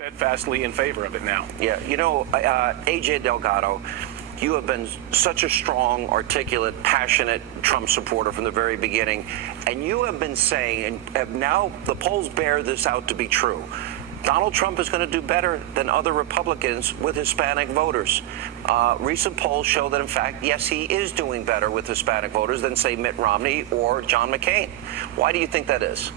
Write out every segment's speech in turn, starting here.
steadfastly in favor of it now. Yeah, you know, AJ Delgado, you have been such a strong, articulate, passionate Trump supporter from the very beginning, and you have been saying, and now the polls bear this out to be true, Donald Trump is going to do better than other Republicans with Hispanic voters. Recent polls show that, in fact, yes, he is doing better with Hispanic voters than, say, Mitt Romney or John McCain. Why do you think that is?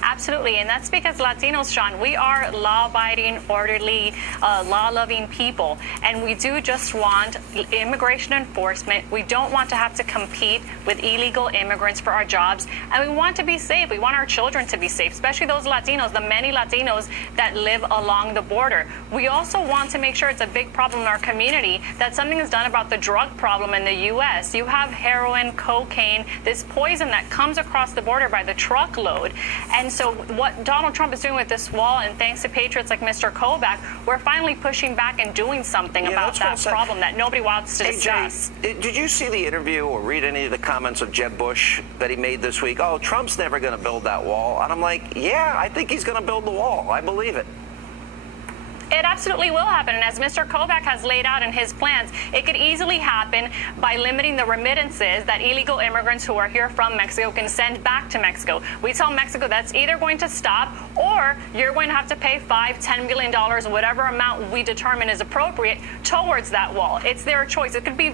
Absolutely, and that's because Latinos, Sean, we are law-abiding, orderly, law-loving people, and we do just want immigration enforcement. We don't want to have to compete with illegal immigrants for our jobs, and we want to be safe. We want our children to be safe, especially those Latinos, the many Latinos that live along the border. We also want to make sure it's a big problem in our community that something is done about the drug problem in the U.S. You have heroin, cocaine, this poison that comes across the border by the truckload. And so what Donald Trump is doing with this wall, and thanks to patriots like Mr. Kobach, we're finally pushing back and doing something about that problem that nobody wants to discuss. Did you see the interview or read any of the comments of Jeb Bush that he made this week? Oh, Trump's never going to build that wall. And I'm like, yeah, I think he's going to build the wall. I believe it. It absolutely will happen, and as Mr. Kobach has laid out in his plans, it could easily happen by limiting the remittances that illegal immigrants who are here from Mexico can send back to Mexico. We tell Mexico that's either going to stop or you're going to have to pay $5–10 million, whatever amount we determine is appropriate, towards that wall. It's their choice. It could be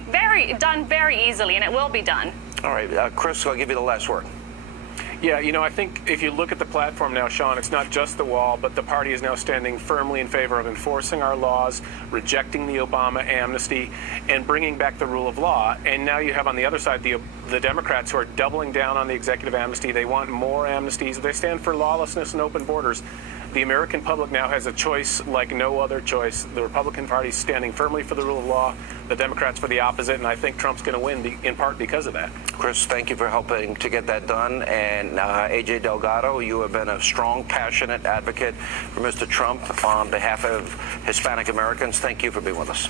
done very easily, and it will be done. All right, Chris, I'll give you the last word. Yeah, you know, I think if you look at the platform now, Sean, it's not just the wall, but the party is now standing firmly in favor of enforcing our laws, rejecting the Obama amnesty, and bringing back the rule of law. And now you have on the other side the Democrats who are doubling down on the executive amnesty. They want more amnesties. They stand for lawlessness and open borders. The American public now has a choice like no other choice. The Republican Party is standing firmly for the rule of law, the Democrats for the opposite, and I think Trump's going to win in part because of that. Chris, thank you for helping to get that done. And AJ Delgado, you have been a strong, passionate advocate for Mr. Trump on behalf of Hispanic Americans. Thank you for being with us.